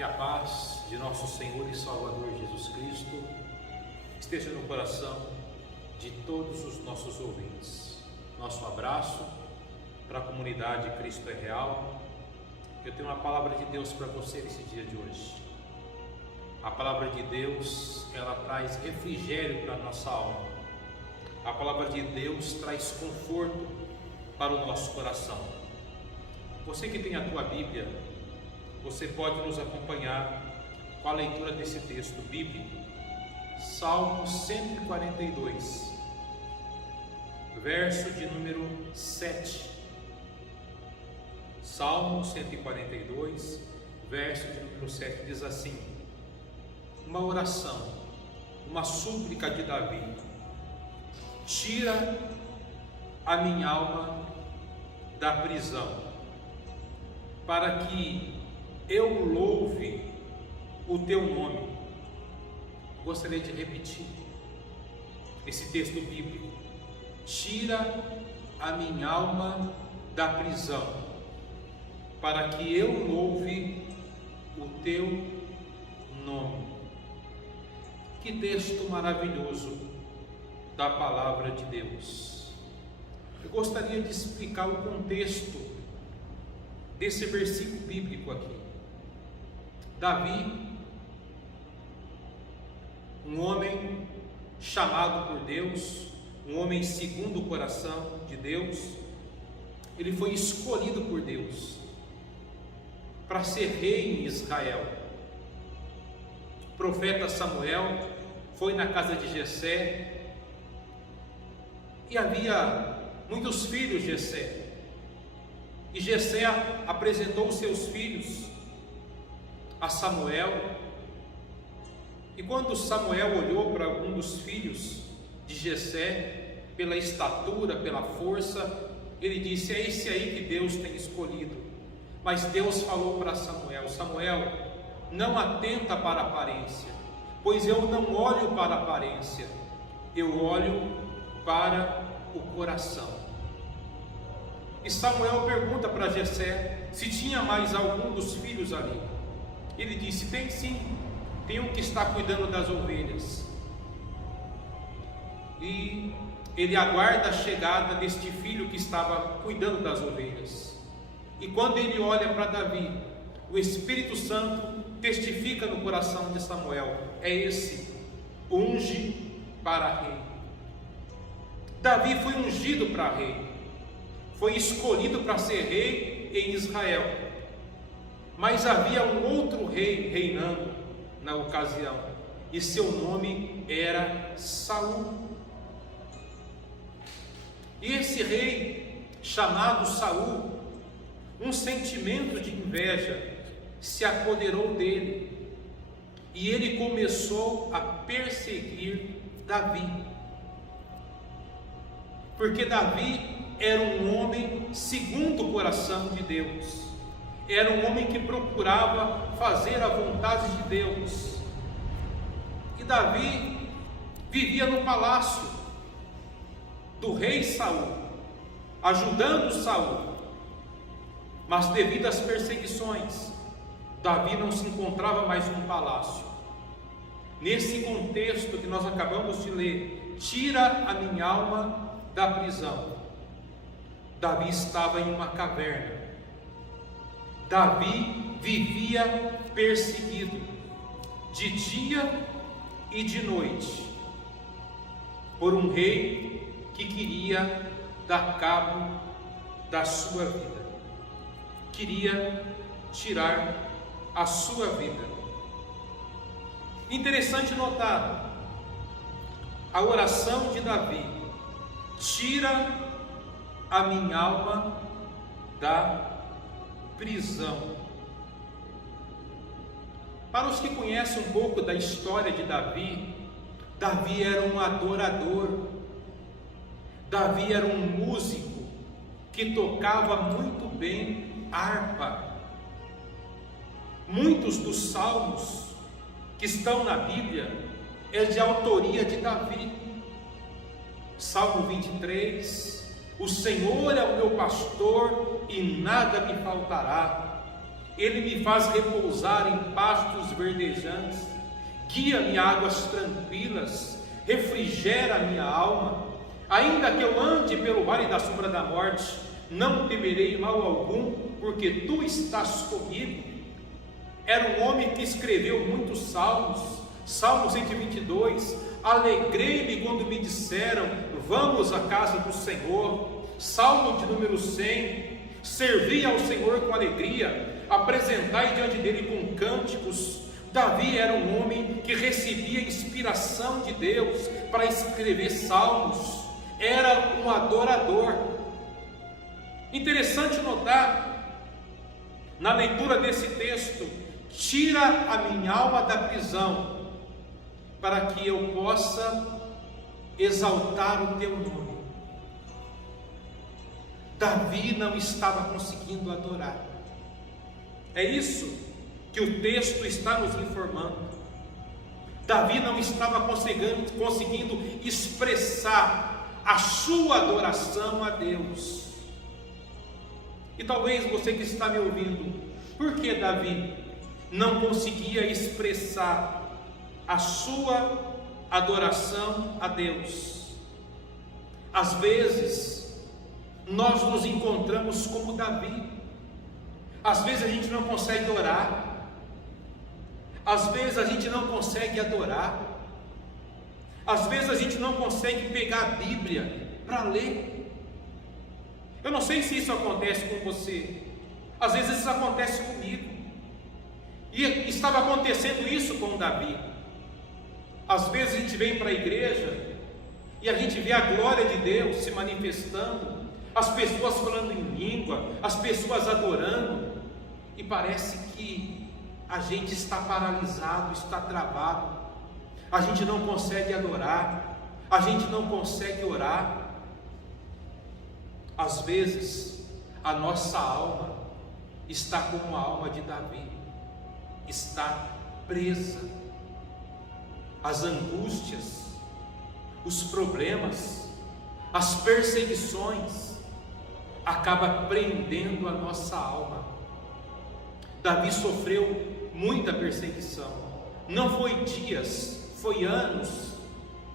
Que a paz de nosso Senhor e Salvador Jesus Cristo esteja no coração de todos os nossos ouvintes. Nosso abraço para a comunidade Cristo é Real. Eu tenho uma palavra de Deus para você nesse dia de hoje. A palavra de Deus, ela traz refrigério para a nossa alma. A palavra de Deus traz conforto para o nosso coração. Você que tem a tua Bíblia, você pode nos acompanhar com a leitura desse texto bíblico, Salmo 142, verso de número 7. Salmo 142, verso de número 7 diz assim: uma oração, uma súplica de Davi: tira a minha alma da prisão, para que eu louve o teu nome. Gostaria de repetir esse texto bíblico: tira a minha alma da prisão, para que eu louve o teu nome. Que texto maravilhoso da palavra de Deus. Eu gostaria de explicar o contexto desse versículo bíblico aqui. Davi, um homem chamado por Deus, um homem segundo o coração de Deus, ele foi escolhido por Deus para ser rei em Israel. O profeta Samuel foi na casa de Jessé e havia muitos filhos de Jessé. E Jessé apresentou os seus filhos a Samuel, e quando Samuel olhou para algum dos filhos de Jessé, pela estatura, pela força, ele disse: é esse aí que Deus tem escolhido. Mas Deus falou para Samuel: Samuel, não atenta para a aparência, pois eu não olho para a aparência, eu olho para o coração. E Samuel pergunta para Jessé se tinha mais algum dos filhos ali. Ele disse: tem sim, tem um que está cuidando das ovelhas. E ele aguarda a chegada deste filho que estava cuidando das ovelhas. E quando ele olha para Davi, o Espírito Santo testifica no coração de Samuel: é esse, unge para rei. Davi foi ungido para rei, foi escolhido para ser rei em Israel. Mas havia um outro rei reinando na ocasião, e seu nome era Saul. E esse rei chamado Saul, um sentimento de inveja se apoderou dele, e ele começou a perseguir Davi, porque Davi era um homem segundo o coração de Deus. Era um homem que procurava fazer a vontade de Deus. E Davi vivia no palácio do rei Saul, ajudando Saul. Mas devido às perseguições, Davi não se encontrava mais no palácio. Nesse contexto que nós acabamos de ler, tira a minha alma da prisão, Davi estava em uma caverna. Davi vivia perseguido de dia e de noite por um rei que queria dar cabo da sua vida, queria tirar a sua vida. Interessante notar a oração de Davi: tira a minha alma da prisão. Para os que conhecem um pouco da história de Davi, Davi era um adorador, Davi era um músico que tocava muito bem harpa. Muitos dos salmos que estão na Bíblia é de autoria de Davi. Salmo 23: o Senhor é o meu pastor e nada me faltará. Ele me faz repousar em pastos verdejantes, guia-me a águas tranquilas, refrigera a minha alma. Ainda que eu ande pelo vale da sombra da morte, não temerei mal algum, porque tu estás comigo. Era um homem que escreveu muitos salmos. Salmo 122, alegrei-me quando me disseram, vamos à casa do Senhor. Salmo de número 100, servi ao Senhor com alegria, apresentai diante dele com cânticos. Davi era um homem que recebia inspiração de Deus para escrever salmos, era um adorador. Interessante notar, na leitura desse texto, tira a minha alma da prisão, para que eu possa exaltar o teu nome. Davi não estava conseguindo adorar. É isso que o texto está nos informando. Davi não estava conseguindo expressar a sua adoração a Deus. E talvez você que está me ouvindo, por que Davi não conseguia expressar a sua adoração a Deus? Às vezes nós nos encontramos como Davi. Às vezes a gente não consegue orar, às vezes a gente não consegue adorar, às vezes a gente não consegue pegar a Bíblia para ler. Eu não sei se isso acontece com você, às vezes isso acontece comigo, e estava acontecendo isso com Davi. Às vezes a gente vem para a igreja e a gente vê a glória de Deus se manifestando, as pessoas falando em língua, as pessoas adorando, e parece que a gente está paralisado, está travado, a gente não consegue adorar, a gente não consegue orar. Às vezes a nossa alma está como a alma de Davi, está presa. As angústias, os problemas, as perseguições acabam prendendo a nossa alma. Davi sofreu muita perseguição. Não foi dias, foi anos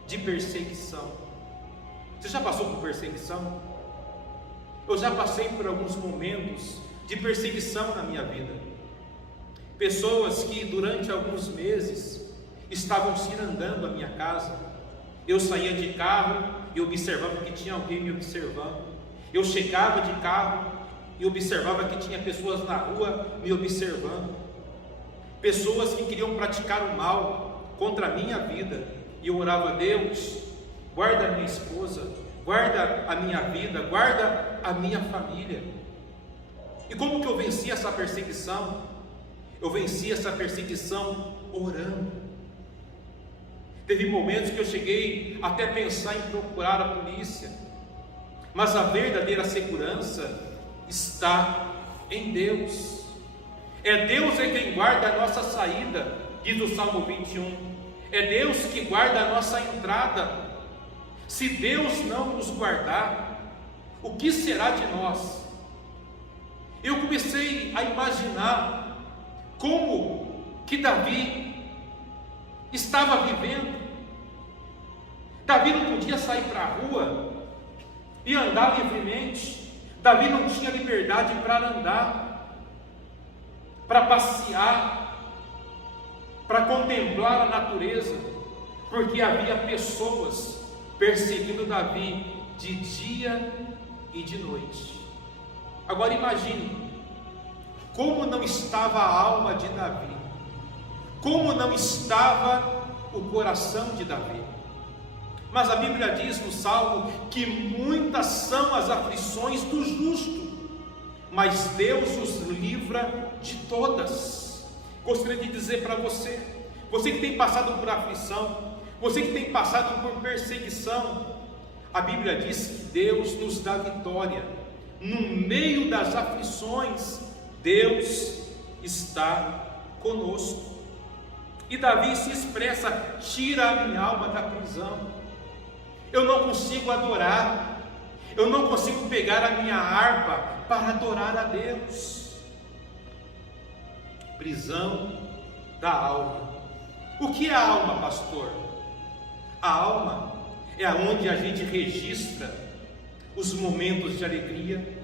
de perseguição. Você já passou por perseguição? Eu já passei por alguns momentos de perseguição na minha vida. Pessoas que durante alguns meses estavam cirandando a minha casa. Eu saía de carro e observava que tinha alguém me observando. Eu chegava de carro e observava que tinha pessoas na rua me observando. Pessoas que queriam praticar o mal contra a minha vida. E eu orava: Deus, guarda a minha esposa, guarda a minha vida, guarda a minha família. E como que eu venci essa perseguição? Eu venci essa perseguição orando. Teve momentos que eu cheguei até pensar em procurar a polícia, mas a verdadeira segurança está em Deus. É Deus quem guarda a nossa saída, diz o Salmo 21. É Deus que guarda a nossa entrada. Se Deus não nos guardar, o que será de nós? Eu comecei a imaginar como que Davi estava vivendo. Davi não podia sair para a rua e andar livremente. Davi não tinha liberdade para andar, para passear, para contemplar a natureza, porque havia pessoas perseguindo Davi de dia e de noite. Agora imagine como não estava a alma de Davi, como não estava o coração de Davi. Mas a Bíblia diz no Salmo que muitas são as aflições do justo, mas Deus os livra de todas. Gostaria de dizer para você, você que tem passado por aflição, você que tem passado por perseguição, a Bíblia diz que Deus nos dá vitória. No meio das aflições, Deus está conosco. E Davi se expressa: tira a minha alma da prisão. Eu não consigo adorar, eu não consigo pegar a minha harpa para adorar a Deus. prisão da alma. O que é a alma, pastor? A alma é aonde a gente registra os momentos de alegria.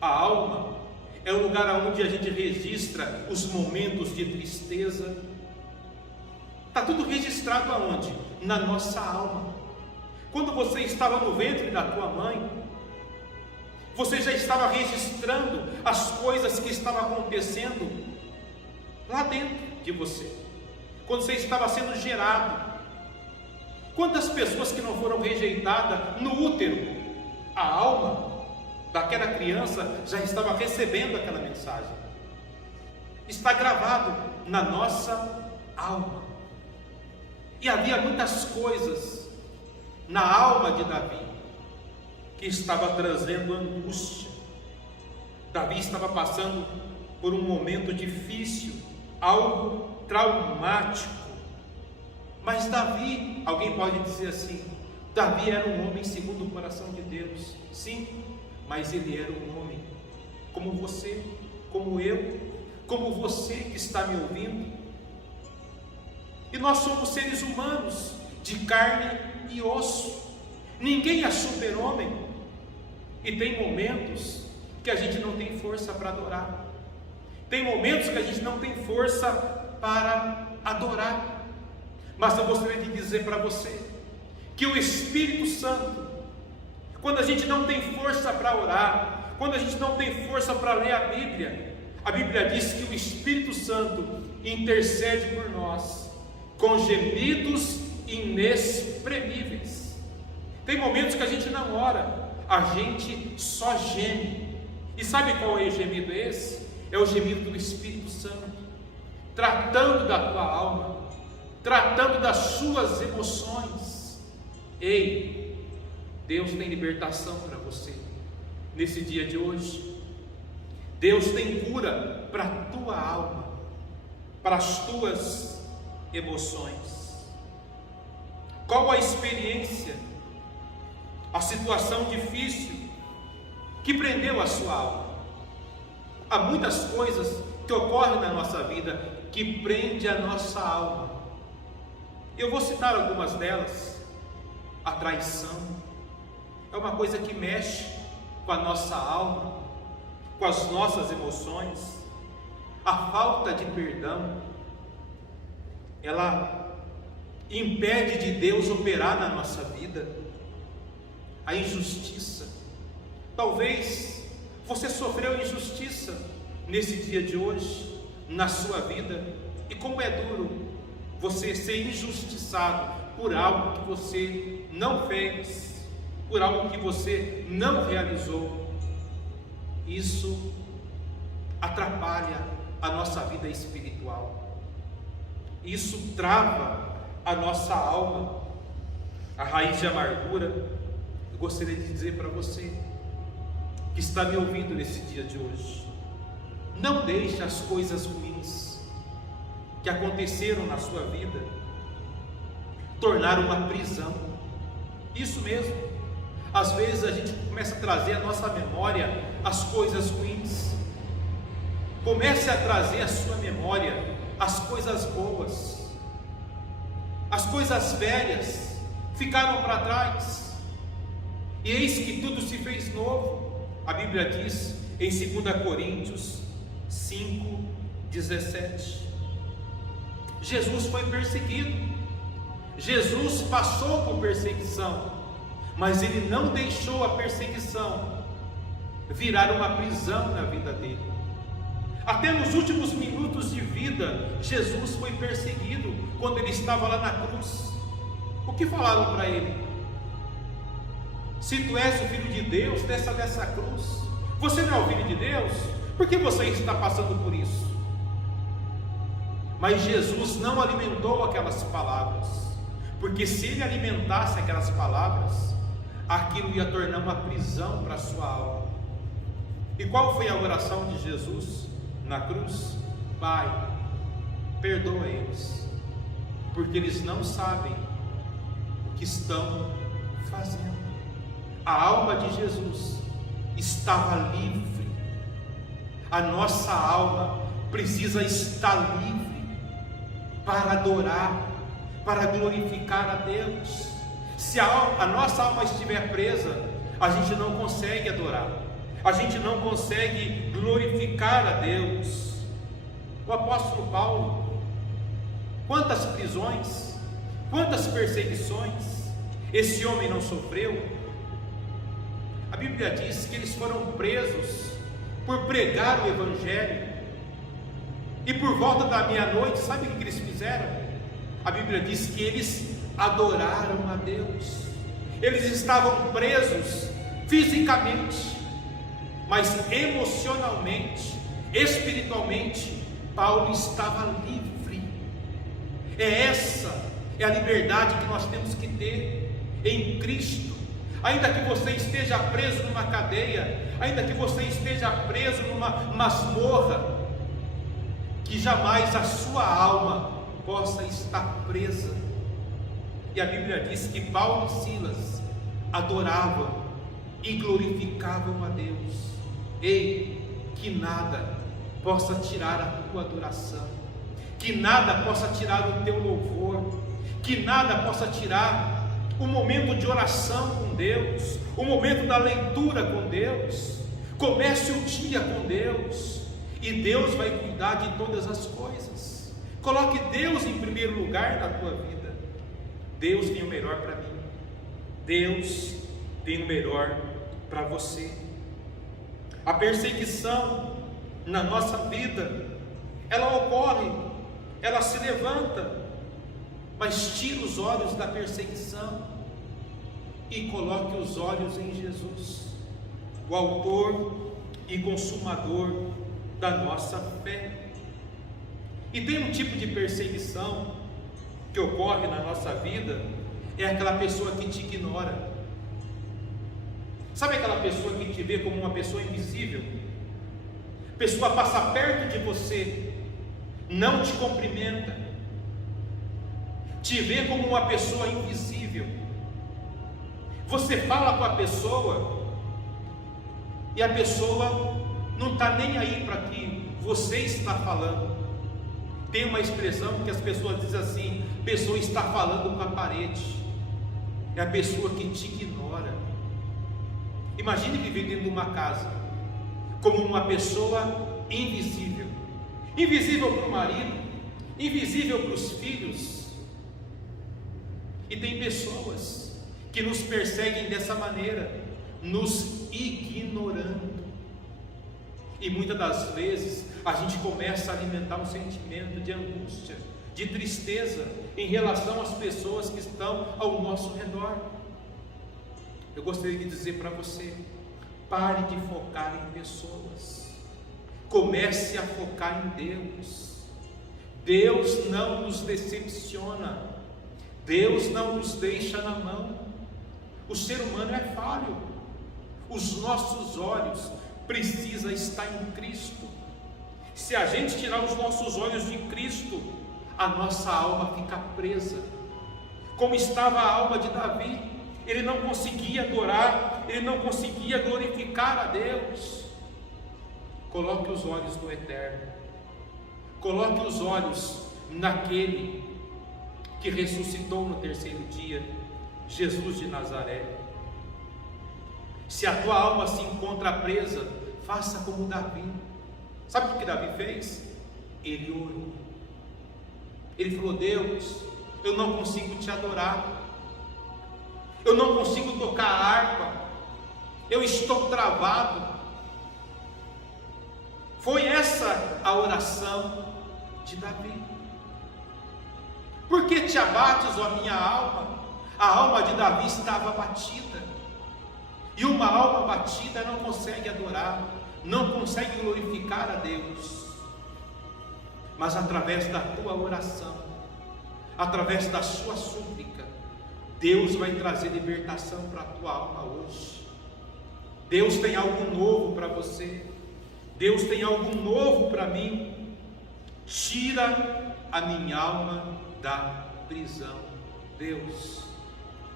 A alma é o lugar onde a gente registra os momentos de tristeza. Está tudo registrado aonde? Na nossa alma. Quando você estava no ventre da tua mãe, você já estava registrando as coisas que estavam acontecendo lá dentro de você. Quando você estava sendo gerado. Quantas pessoas que não foram rejeitadas no útero, a alma daquela criança já estava recebendo aquela mensagem. Está gravado na nossa alma. E havia muitas coisas na alma de Davi que estava trazendo angústia. Davi estava passando por um momento difícil, algo traumático. Mas Davi, alguém pode dizer assim, Davi era um homem segundo o coração de Deus. Sim, mas ele era um homem como você, como eu, como você que está me ouvindo. E nós somos seres humanos de carne e osso. Ninguém é super-homem. E tem momentos que a gente não tem força para adorar. Tem momentos que a gente não tem força para adorar. Mas eu gostaria de dizer para você que o Espírito Santo, quando a gente não tem força para orar, quando a gente não tem força para ler a Bíblia diz que o Espírito Santo intercede por nós com gemidos inexprimíveis. Tem momentos que a gente não ora, a gente só geme. E sabe qual é o gemido esse? É o gemido do Espírito Santo, tratando da tua alma, tratando das suas emoções. Ei, Deus tem libertação para você nesse dia de hoje. Deus tem cura para a tua alma, para as tuas emoções. Qual a experiência, a situação difícil que prendeu a sua alma? Há muitas coisas que ocorrem na nossa vida que prende a nossa alma. Eu vou citar algumas delas. A traição é uma coisa que mexe com a nossa alma, com as nossas emoções. A falta de perdão, ela impede de Deus operar na nossa vida. A injustiça, talvez você sofreu injustiça nesse dia de hoje, na sua vida, e como é duro você ser injustiçado por algo que você não fez, por algo que você não realizou. Isso atrapalha a nossa vida espiritual, isso trava a nossa alma, a raiz de amargura. Eu gostaria de dizer para você que está me ouvindo nesse dia de hoje, não deixe as coisas ruins que aconteceram na sua vida tornar uma prisão. Isso mesmo, às vezes a gente começa a trazer à nossa memória as coisas ruins. Comece a trazer à sua memória as coisas boas. As coisas velhas ficaram para trás, e eis que tudo se fez novo. A Bíblia diz em 2 Coríntios 5:17. Jesus foi perseguido, Jesus passou por perseguição, mas ele não deixou a perseguição virar uma prisão na vida dele. Até nos últimos minutos de vida, Jesus foi perseguido quando ele estava lá na cruz. O que falaram para ele? Se tu és o Filho de Deus, desça dessa cruz. Você não é o Filho de Deus? Por que você está passando por isso? Mas Jesus não alimentou aquelas palavras, porque se ele alimentasse aquelas palavras, aquilo ia tornar uma prisão para a sua alma. E qual foi a oração de Jesus na cruz? Pai, perdoa eles, porque eles não sabem o que estão fazendo. A alma de Jesus estava livre. A nossa alma precisa estar livre para adorar, para glorificar a Deus. Se a nossa alma estiver presa, a gente não consegue adorar, a gente não consegue glorificar a Deus. O apóstolo Paulo, quantas prisões, quantas perseguições esse homem não sofreu? A Bíblia diz que eles foram presos por pregar o Evangelho, e por volta da meia-noite, sabe o que eles fizeram? A Bíblia diz que eles adoraram a Deus. Eles estavam presos fisicamente, mas emocionalmente, espiritualmente, Paulo estava livre. Essa é a liberdade que nós temos que ter em Cristo. Ainda que você esteja preso numa cadeia, ainda que você esteja preso numa masmorra, que jamais a sua alma possa estar presa. E a Bíblia diz que Paulo e Silas adoravam e glorificavam a Deus. Ei, que nada possa tirar a tua adoração, que nada possa tirar o teu louvor, que nada possa tirar o momento de oração com Deus, o momento da leitura com Deus. Comece o dia com Deus, e Deus vai cuidar de todas as coisas. Coloque Deus em primeiro lugar na tua vida. Deus tem o melhor para mim, Deus tem o melhor para você. A perseguição na nossa vida, ela ocorre, ela se levanta, mas tira os olhos da perseguição e coloque os olhos em Jesus, o autor e consumador da nossa fé. E tem um tipo de perseguição que ocorre na nossa vida, é aquela pessoa que te ignora. Sabe aquela pessoa que te vê como uma pessoa invisível? A pessoa passa perto de você, não te cumprimenta, te vê como uma pessoa invisível. Você fala com a pessoa e a pessoa não está nem aí para que você está falando. Tem uma expressão que as pessoas dizem assim: a pessoa está falando com a parede. É a pessoa que te ignora. Imagine viver dentro de uma casa como uma pessoa invisível. Invisível para o marido, invisível para os filhos. E tem pessoas que nos perseguem dessa maneira, nos ignorando. E muitas das vezes a gente começa a alimentar um sentimento de angústia, de tristeza em relação às pessoas que estão ao nosso redor. Eu gostaria de dizer para você: pare de focar em pessoas, comece a focar em Deus. Deus não nos decepciona, Deus não nos deixa na mão. O ser humano é falho, os nossos olhos precisam estar em Cristo. Se a gente tirar os nossos olhos de Cristo, a nossa alma fica presa, como estava a alma de Davi. Ele não conseguia adorar, ele não conseguia glorificar a Deus. Coloque os olhos no Eterno, coloque os olhos naquele que ressuscitou no terceiro dia, Jesus de Nazaré. Se a tua alma se encontra presa, faça como Davi. Sabe o que Davi fez? Ele orou. Ele falou: Deus, eu não consigo te adorar, eu não consigo tocar a harpa, eu estou travado. Foi essa a oração de Davi. Por que te abates, ó minha alma? A alma de Davi estava abatida, e uma alma abatida não consegue adorar, não consegue glorificar a Deus. Mas através da tua oração, através da sua súplica, Deus vai trazer libertação para a tua alma hoje. Deus tem algo novo para você, Deus tem algo novo para mim. Tira a minha alma da prisão. Deus,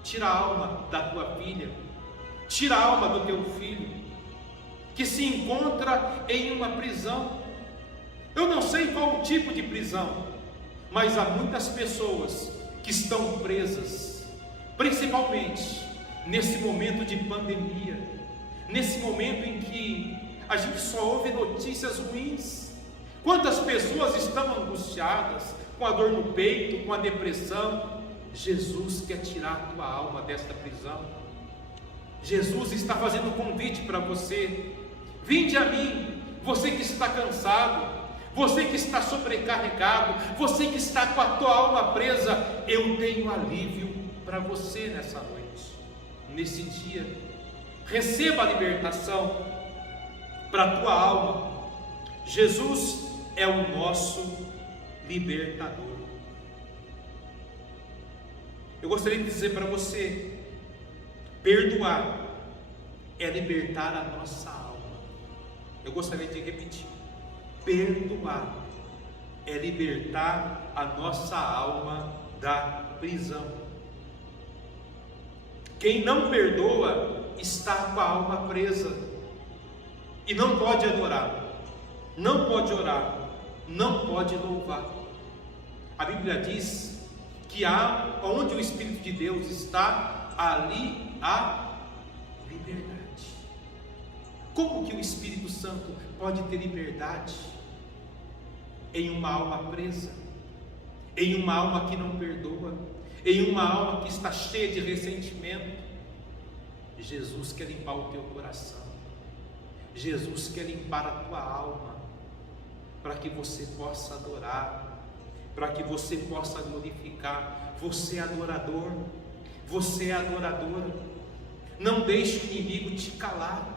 tira a alma da tua filha, tira a alma do teu filho, que se encontra em uma prisão. Eu não sei qual o tipo de prisão, mas há muitas pessoas que estão presas, principalmente nesse momento de pandemia, nesse momento em que a gente só ouve notícias ruins. Quantas pessoas estão angustiadas, com a dor no peito, com a depressão? Jesus quer tirar a tua alma desta prisão. Jesus está fazendo um convite para você: vinde a mim, você que está cansado, você que está sobrecarregado, você que está com a tua alma presa. Eu tenho alívio para você nessa noite, nesse dia. Receba a libertação para a tua alma. Jesus é o nosso libertador. Eu gostaria de dizer para você: perdoar é libertar a nossa alma. Eu gostaria de repetir: perdoar é libertar a nossa alma da prisão. Quem não perdoa está com a alma presa e não pode adorar, não pode orar, não pode louvar. A Bíblia diz que onde o Espírito de Deus está, ali há liberdade. Como que o Espírito Santo pode ter liberdade em uma alma presa, em uma alma que não perdoa, em uma alma que está cheia de ressentimento? Jesus quer limpar o teu coração, Jesus quer limpar a tua alma, para que você possa adorar, para que você possa glorificar. Você é adorador, você é adoradora. Não deixe o inimigo te calar,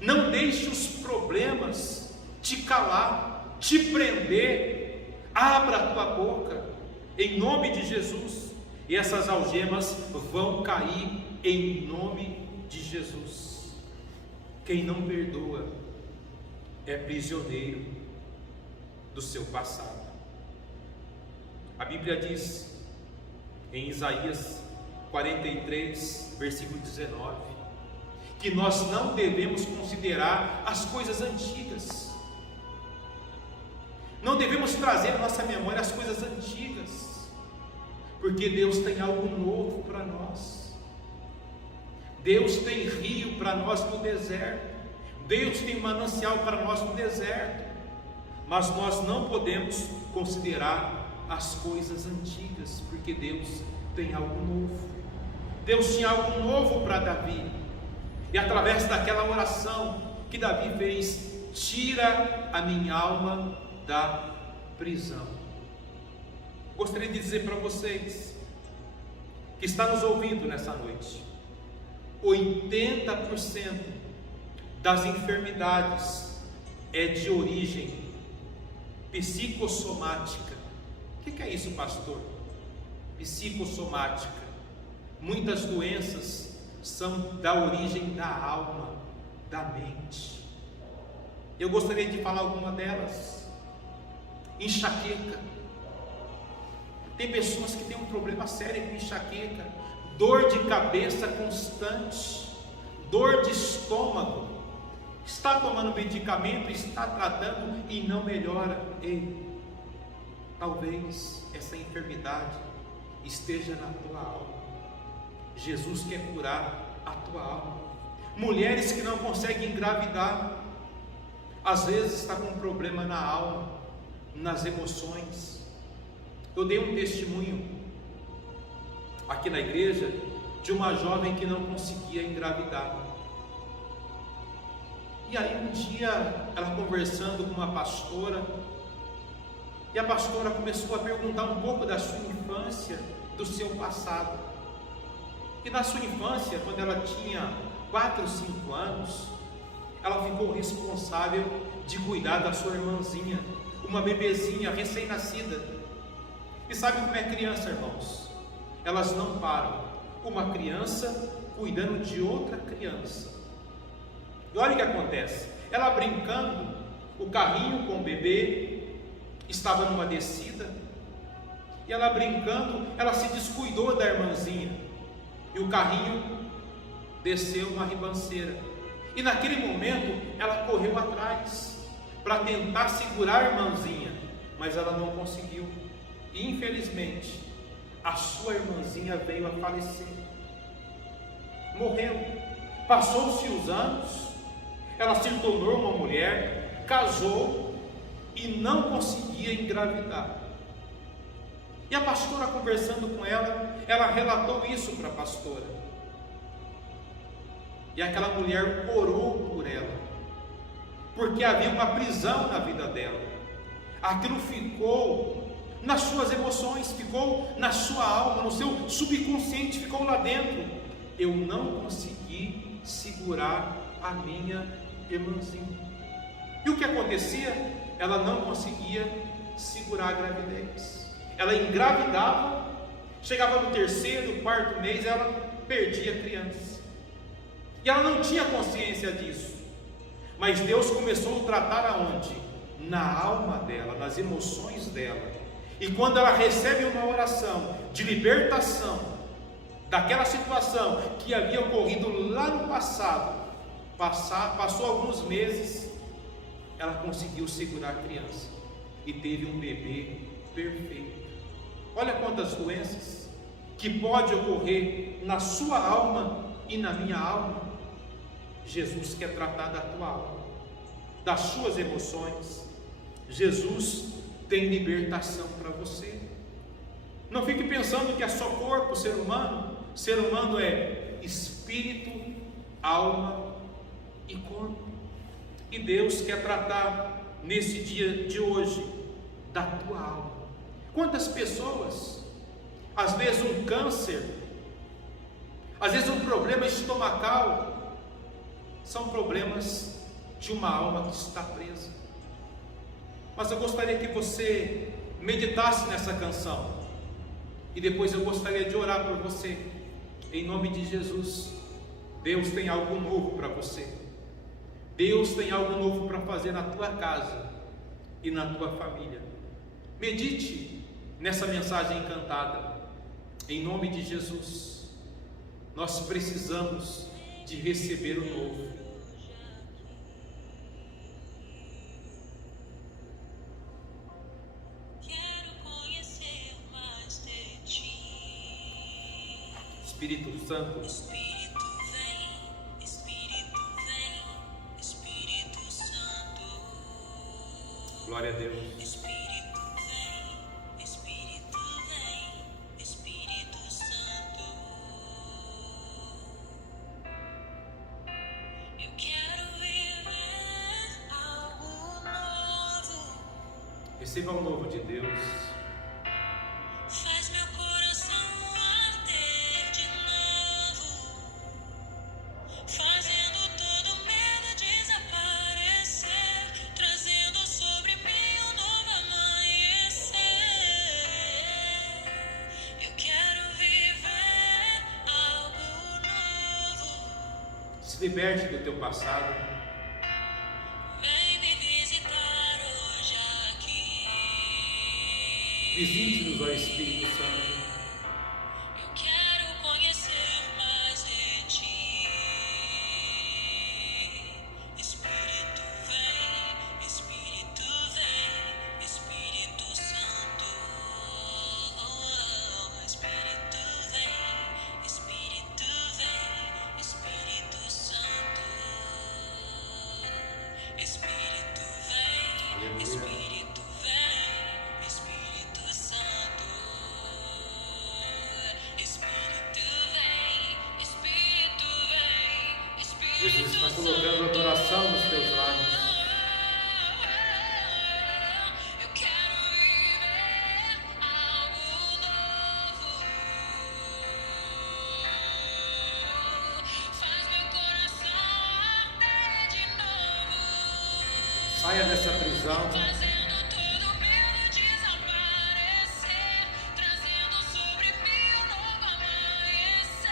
não deixe os problemas te calar, te prender. Abra a tua boca, em nome de Jesus, e essas algemas vão cair em nome de Jesus. Quem não perdoa é prisioneiro do seu passado. A Bíblia diz em Isaías 43, versículo 19, que nós não devemos considerar as coisas antigas, não devemos trazer à nossa memória as coisas antigas, porque Deus tem algo novo para nós. Deus tem rio para nós no deserto, Deus tem manancial para nós no deserto, mas nós não podemos considerar as coisas antigas, porque Deus tem algo novo. Deus tinha algo novo para Davi, e através daquela oração que Davi fez: tira a minha alma da prisão. Gostaria de dizer para vocês que está nos ouvindo nessa noite: 80% das enfermidades é de origem psicossomática. O que é isso, pastor? Psicossomática. Muitas doenças são da origem da alma, da mente. Eu gostaria de falar alguma delas. Enxaqueca. Tem pessoas que têm um problema sério com enxaqueca, dor de cabeça constante, dor de estômago. Está tomando medicamento, está tratando e não melhora. Ei, talvez essa enfermidade esteja na tua alma. Jesus quer curar a tua alma. Mulheres que não conseguem engravidar, às vezes está com um problema na alma, nas emoções. Eu dei um testemunho aqui na igreja de uma jovem que não conseguia engravidar. E aí um dia ela conversando com uma pastora, e a pastora começou a perguntar um pouco da sua infância, do seu passado. E na sua infância, quando ela tinha 4 ou 5 anos, ela ficou responsável de cuidar da sua irmãzinha, uma bebezinha recém-nascida. E sabe como é criança, irmãos? Elas não param. Uma criança cuidando de outra criança. E olha o que acontece. Ela brincando, o carrinho com o bebê estava numa descida, e ela brincando, ela se descuidou da irmãzinha, e o carrinho desceu uma ribanceira, e naquele momento ela correu atrás, para tentar segurar a irmãzinha, mas ela não conseguiu. E infelizmente, a sua irmãzinha veio a falecer. Morreu. Passou-se os anos, ela se tornou uma mulher, casou e não conseguia engravidar. E a pastora, conversando com ela, ela relatou isso para a pastora. E aquela mulher orou por ela, porque havia uma prisão na vida dela. Aquilo ficou nas suas emoções, ficou na sua alma, no seu subconsciente, ficou lá dentro. Eu não consegui segurar a minha irmãzinha. E o que acontecia? Ela não conseguia segurar a gravidez. Ela engravidava, chegava no terceiro, quarto mês, ela perdia a criança. E ela não tinha consciência disso. Mas Deus começou a tratar aonde? Na alma dela, nas emoções dela. E quando ela recebe uma oração de libertação daquela situação que havia ocorrido lá no passado, passou alguns meses, ela conseguiu segurar a criança e teve um bebê perfeito. Olha quantas doenças que pode ocorrer na sua alma e na minha alma. Jesus quer tratar da tua alma, das suas emoções. Jesus tem libertação para você. Não fique pensando que é só corpo, ser humano. Ser humano é espírito, alma e corpo. E Deus quer tratar nesse dia de hoje da tua alma. Quantas pessoas, às vezes um câncer, às vezes um problema estomacal, são problemas de uma alma que está presa. Mas eu gostaria que você meditasse nessa canção, e depois eu gostaria de orar por você, em nome de Jesus. Deus tem algo novo para você. Deus tem algo novo para fazer na tua casa e na tua família. Medite nessa mensagem encantada, em nome de Jesus. Nós precisamos de receber o novo. Espírito Santo, Espírito vem, Espírito Santo. glória a Deus. Espírito vem, Espírito Santo. Eu quero viver algo novo. Receba o novo de Deus. Faz meu coração arder de novo, fazendo todo medo desaparecer, trazendo sobre mim um novo amanhecer. Eu quero viver algo novo. Se liberte do teu passado. Vem me visitar hoje aqui. Visite-nos, ó Espírito Santo. Eu quero conhecer mais de ti. Espírito vem, Espírito Santo. Espírito vem, Espírito Santo. Espírito vem, Aleluia. Espírito vem, Espírito Santo. Espírito vem, Espírito Jesus está colocando adoração nos teus lábios. Eu quero viver algo novo. Faz meu coração arder de novo. Saia dessa prisão. Fazendo todo medo desaparecer, trazendo sobre mim um novo amanhecer.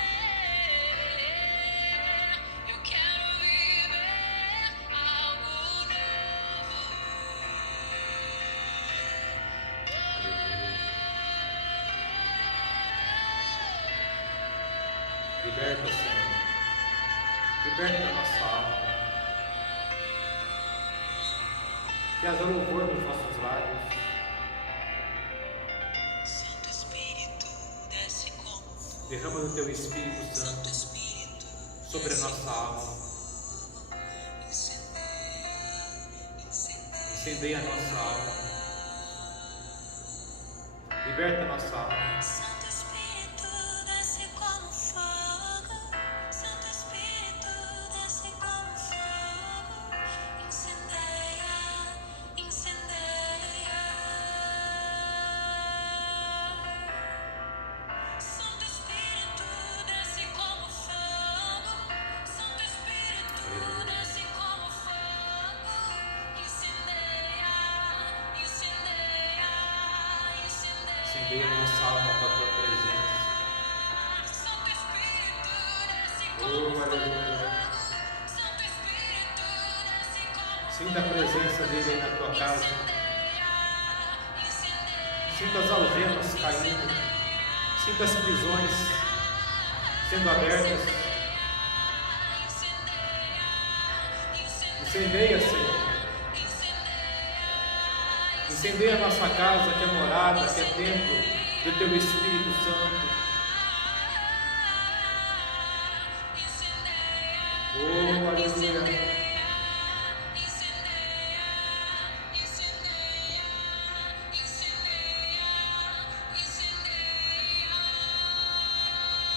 Eu quero viver algo novo. Liberta, Senhor. Liberta a nossa alma. que haja louvor nos nossos lábios. Santo Espírito, desce como fogo. Derrama do teu Espírito Santo Santo Espírito, sobre a nossa alma. incendeia. Incendeia a nossa alma. Liberta a nossa alma. Santo Espírito, desce como fogo. Santo Espírito, desce como fogo. Incendeia, incendeia. Santo Espírito, desce como fogo. Santo Espírito, desce como fogo. Incendeia, incendeia, incendeia. Incendeia a nossa alma com a tua presença. Santo Espírito, desce Oh, como aleluia. fogo. Santo Espírito, desce como Sinta a presença dele aí na tua casa. Sinta as algemas caindo. Sinta as prisões sendo abertas. Incendeia, Senhor. Incendeia a nossa casa, que é morada, que é templo do teu Espírito Santo. Oh, aleluia.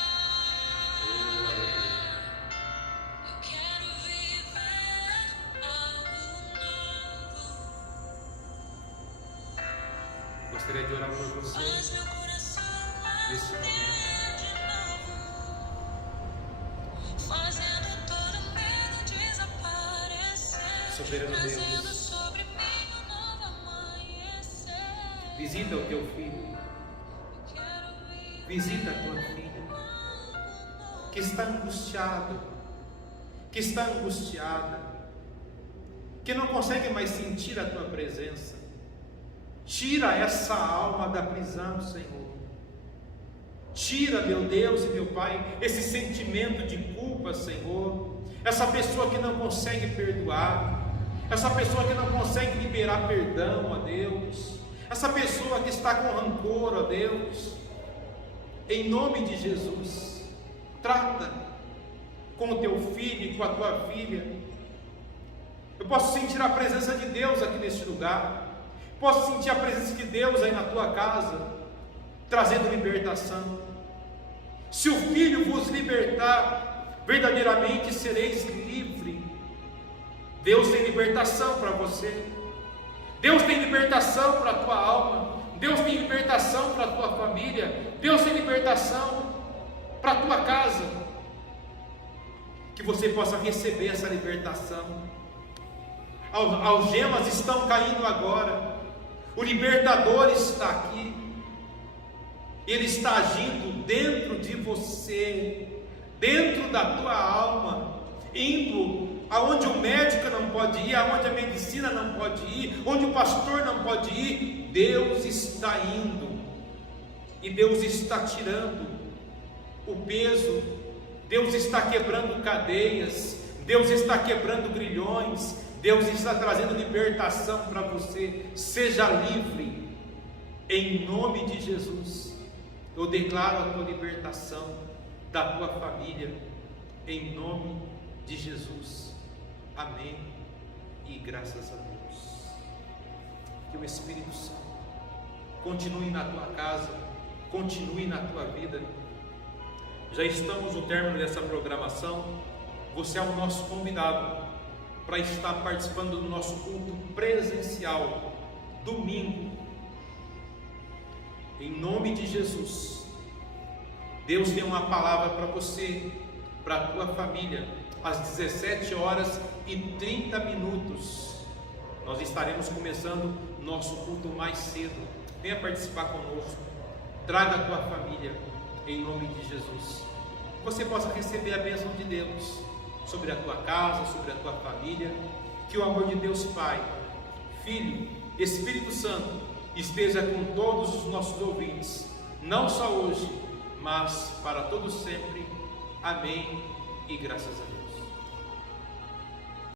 Oh, aleluia. Eu quero viver algo novo. Gostaria de orar por você Faz meu coração nesse momento. de novo, fazendo todo medo desaparecer, Soberano trazendo Deus, sobre mim um novo amanhecer. visita o teu filho, Eu quero viver visita a tua filha, que está angustiado, que está angustiada, que não consegue mais sentir a tua presença. Tira essa alma da prisão, Senhor. Tira, meu Deus e meu Pai, esse sentimento de culpa, Senhor. Essa pessoa que não consegue perdoar, essa pessoa que não consegue liberar perdão, ó Deus, essa pessoa que está com rancor, ó Deus. Em nome de Jesus, trata com o teu filho e com a tua filha. Eu posso sentir a presença de Deus aqui neste lugar. Posso sentir a presença de Deus aí na tua casa, trazendo libertação. Se o Filho vos libertar, verdadeiramente sereis livre. Deus tem libertação para você. Deus tem libertação para a tua alma. Deus tem libertação para a tua família. Deus tem libertação para a tua casa. Que você possa receber essa libertação. Algemas estão caindo agora. O libertador está aqui. Ele está agindo dentro de você, dentro da tua alma, indo aonde o médico não pode ir, aonde a medicina não pode ir, onde o pastor não pode ir. Deus está indo, e Deus está tirando o peso. Deus está quebrando cadeias, Deus está quebrando grilhões, Deus está trazendo libertação para você. Seja livre, em nome de Jesus. Eu declaro a tua libertação da tua família, em nome de Jesus. Amém e graças a Deus. Que o Espírito Santo continue na tua casa, continue na tua vida. Já estamos no término dessa programação. Você é o nosso convidado para estar participando do nosso culto presencial, domingo. Em nome de Jesus, Deus tem uma palavra para você, para a tua família. Às 17h30, nós estaremos começando nosso culto mais cedo. Venha participar conosco, traga a tua família, em nome de Jesus. Que você possa receber a bênção de Deus sobre a tua casa, sobre a tua família. Que o amor de Deus Pai, Filho, Espírito Santo esteja com todos os nossos ouvintes, não só hoje, mas para todos sempre. Amém e graças a Deus.